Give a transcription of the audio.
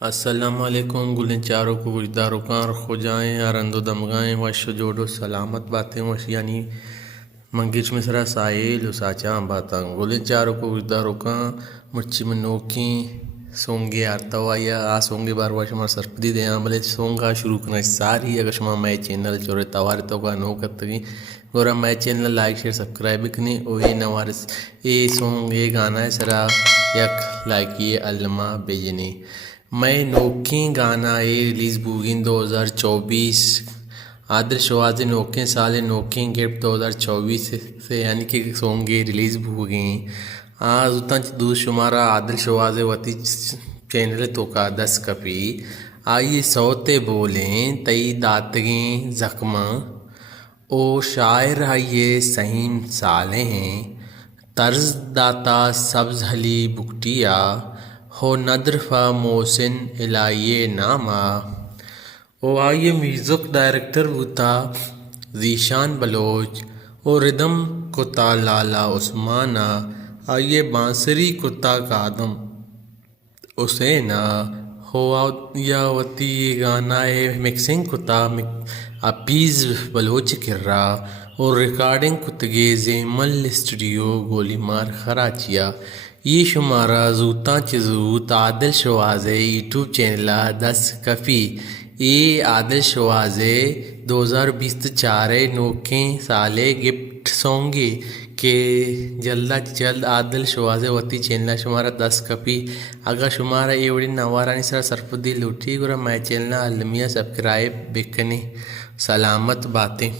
अस्सलामुअलैकुम गुलें चारों को गुजदारों कार खो जाएँ अरंदो दमगाएँ वश जोड़ो सलामत बातें वश यानी मंगिच मिसरा साहिल उसाचा बातां गुलें चारों को गुजदारों का मुर्ची में नोकी सोंगे आरता हुआ या आ सोंगे बार वश हमारा सरपदी दे आमले सोंगा शुरू करना सारी अगर शुमा मैं चैनल चोरे तवार तो का नो कतगी गोरा मैं चैनल लाइक शेयर सब्सक्राइब करनी ओए नवार ए सॉन्ग ये गाना है सरा यक लाइक ये अल्मा बेजनी मैं नोकी गाना ये रिलीज़ बुगिन 2024 आदर शवाज नोके साल नोके गिफ्ट 2024 से यानी कि सॉन्ग ये रिलीज़ बुगी आज उतना दूर शुमारा आदिल शवाज वती चैनल तो का 10 कपी आइए सौते बोलें तई दातगी जख्मा ओ शायर आइए सहीम साले हैं तर्ज दाता सब्ज हली बुकटिया हो नद्रफा मोहसिन इलाये नामा ओ आइए म्यूज़िक डायरेक्टर होता जीशान बलोच और रिदम कुत्ता लाला उस्माना आइए बांसुरी कुत्ता कादम उसेना हो या वती गाना है मिक्सिंग कुत्ता अपीज बलोच किर्रा और रिकॉर्डिंग कुतगे जेमल स्टूडियो गोलीमार खराचिया ये शुमारा जूता चजूत आदिल शवाजे यूट्यूब चैनल 10 कफ़ी ये आदिल शवाजे 2020 चारे नोके साले गिफ्ट सोंगे के जल्द आदिल शवाजे वती चैनल शुमारा 10 कपी अगर शुमारा एवड़ी नवारानी सर सरफुद्दी लूटी गुरा मैं चैनल अलमिया सब्सक्राइब बेकनी सलामत बातें।